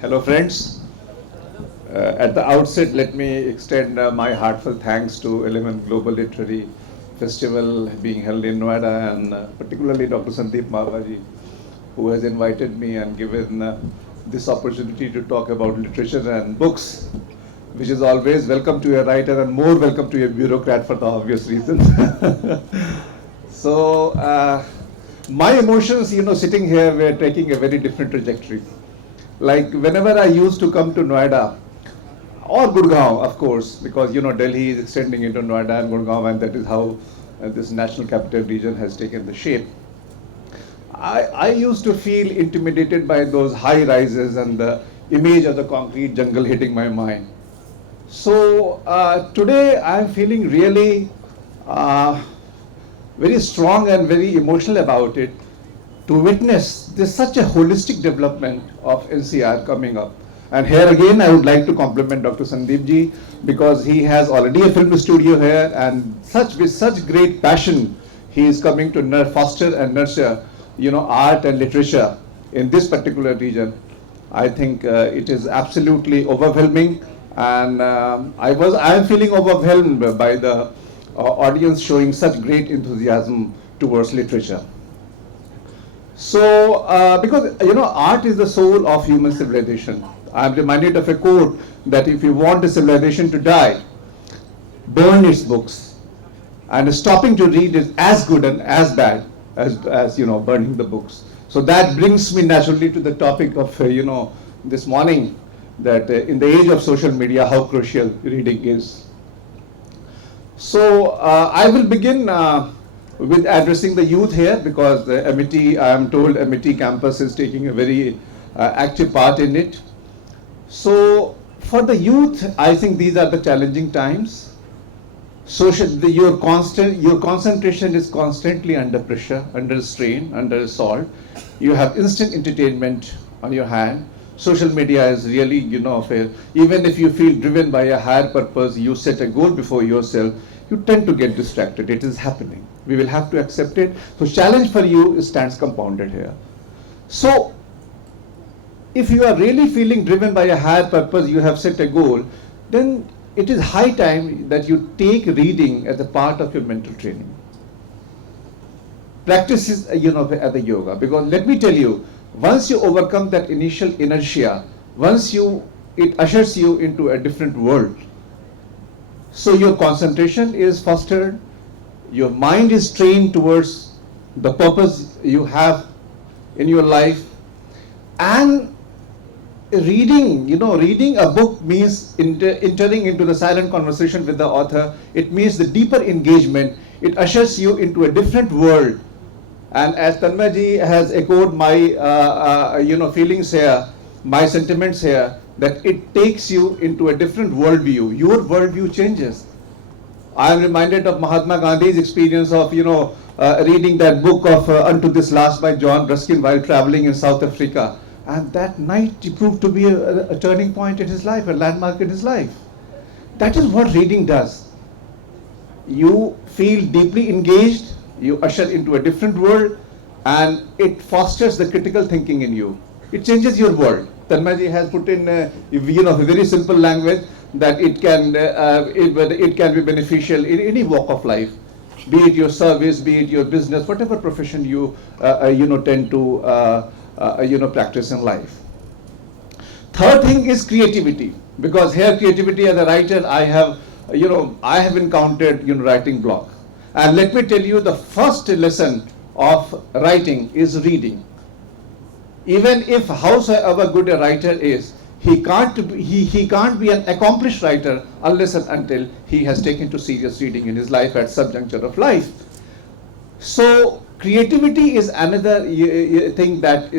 Hello friends. At the outset, let me extend my heartfelt thanks to Element Global Literary Festival being held in Noida, and particularly Dr. Sandeep Mahavaji, who has invited me and given this opportunity to talk about literature and books, which is always welcome to a writer and more welcome to a bureaucrat for the obvious reasons. So my emotions, sitting here were taking a very different trajectory. Like whenever I used to come to Noida, or Gurgaon, of course, because Delhi is extending into Noida and Gurgaon, and that is how this national capital region has taken the shape. I used to feel intimidated by those high rises and the image of the concrete jungle hitting my mind. So today I am feeling really very strong and very emotional about it, to witness this such a holistic development of NCR coming up. And here again, I would like to compliment Dr. Sandeep ji, because he has already a film studio here, and with such great passion, he is coming to foster and nurture, art and literature in this particular region. I think it is absolutely overwhelming, and I am feeling overwhelmed by the audience showing such great enthusiasm towards literature. So, because art is the soul of human civilization. I am reminded of a quote that if you want a civilization to die, burn its books, and stopping to read is as good and as bad as burning the books. So that brings me naturally to the topic of this morning, that in the age of social media, how crucial reading is. So I will begin with addressing the youth here, because the MIT, I am told MIT campus is taking a very active part in it. So for the youth, I think these are the challenging times. Your concentration is constantly under pressure, under strain, under assault. You have instant entertainment on your hand. Social media is really, even if you feel driven by a higher purpose, you set a goal before yourself, you tend to get distracted. It is happening. We will have to accept it. So challenge for you stands compounded here. So if you are really feeling driven by a higher purpose, you have set a goal, then it is high time that you take reading as a part of your mental training. Practice is, at the yoga, because let me tell you, once you overcome that initial inertia, it ushers you into a different world. So your concentration is fostered, your mind is trained towards the purpose you have in your life, and reading a book means entering into the silent conversation with the author. It means the deeper engagement. It ushers you into a different world. And as Tanmay has echoed my feelings here, my sentiments here, that it takes you into a different worldview. Your worldview changes. I am reminded of Mahatma Gandhi's experience of reading that book of Unto This Last by John Ruskin while traveling in South Africa. And that night proved to be a turning point in his life, a landmark in his life. That is what reading does. You feel deeply engaged, you usher into a different world, and it fosters the critical thinking in you. It changes your world. Tanmay has put in a very simple language that it can be beneficial in any walk of life, be it your service, be it your business, whatever profession you tend to practice in life. Third thing is creativity, because here creativity as a writer, I have encountered writing block. And let me tell you, the first lesson of writing is reading. Even if howsoever good a writer is, he can't be an accomplished writer unless and until he has taken to serious reading in his life at some juncture of life. So creativity is another thing that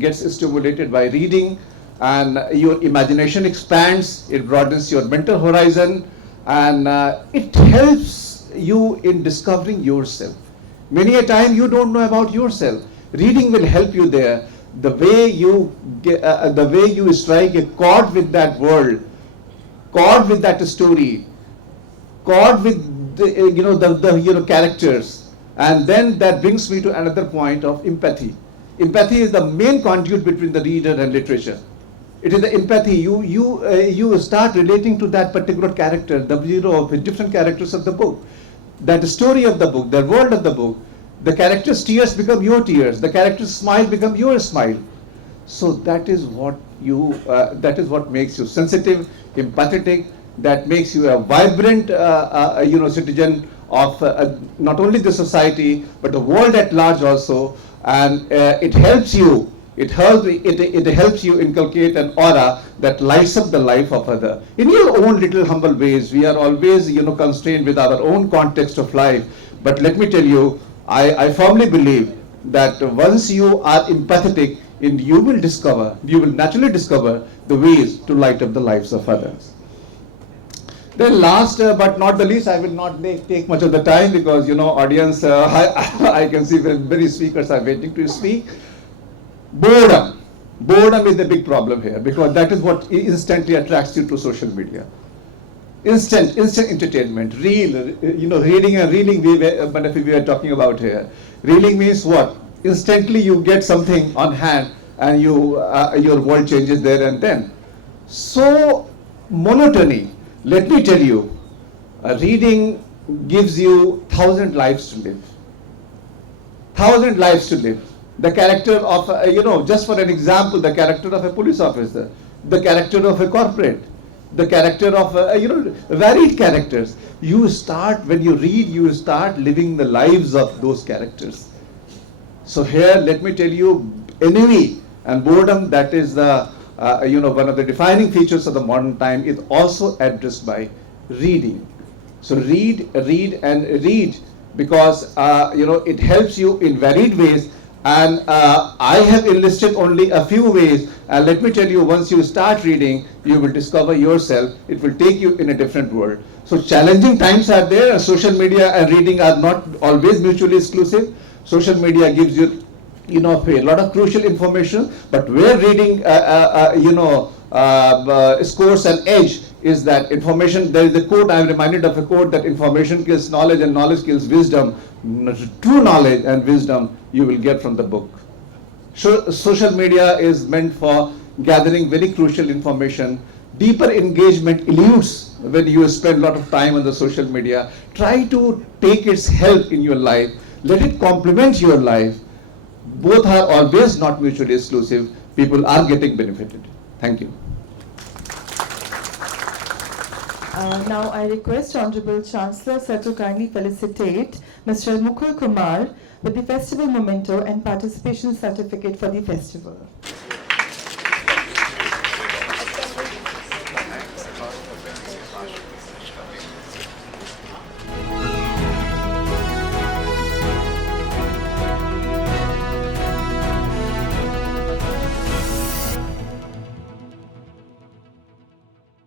gets stimulated by reading, and your imagination expands, it broadens your mental horizon, and it helps you in discovering yourself. Many a time you don't know about yourself. Reading will help you there. The way you strike a chord with that world, chord with that story, chord with the characters, and then that brings me to another point of empathy. Empathy is the main conduit between the reader and literature. It is the empathy. You start relating to that particular character, the hero of the different characters of the book, that story of the book, the world of the book. The character's tears become your tears. The character's smile become your smile. So that is what that is what makes you sensitive, empathetic. That makes you a vibrant, citizen of not only the society but the world at large also. And it helps you. It helps you inculcate an aura that lights up the life of other. In your own little humble ways, we are always constrained with our own context of life. But let me tell you, I firmly believe that once you are empathetic, you will naturally discover the ways to light up the lives of others. Then last but not the least, I will not take much of the time because audience, I can see many speakers are waiting to speak. Boredom. Boredom is the big problem here because that is what instantly attracts you to social media. Instant entertainment. Reading and reeling we are talking about here. Reeling means what? Instantly you get something on hand and your world changes there and then. So monotony. Let me tell you, reading gives you 1,000 lives to live. 1,000 lives to live. The character of, just for an example, the character of a police officer, the character of a corporate, the character of, varied characters. When you read, you start living the lives of those characters. So here, let me tell you, ennui and boredom, that is the, one of the defining features of the modern time, is also addressed by reading. So read because, it helps you in varied ways. And I have enlisted only a few ways. And let me tell you, once you start reading, you will discover yourself. It will take you in a different world. So challenging times are there. And social media and reading are not always mutually exclusive. Social media gives you, a lot of crucial information. But where reading, scores an edge is that information. There is a quote. I am reminded of a quote that information kills knowledge and knowledge kills wisdom. True knowledge and wisdom you will get from the book. Social media is meant for gathering very crucial information. Deeper engagement eludes when you spend a lot of time on the social media. Try to take its help in your life. Let it complement your life. Both are always not mutually exclusive. People are getting benefited. Thank you. Now I request Honorable Chancellor Sir to kindly felicitate Mr. Mukul Kumar with the Festival Memento and Participation Certificate for the festival.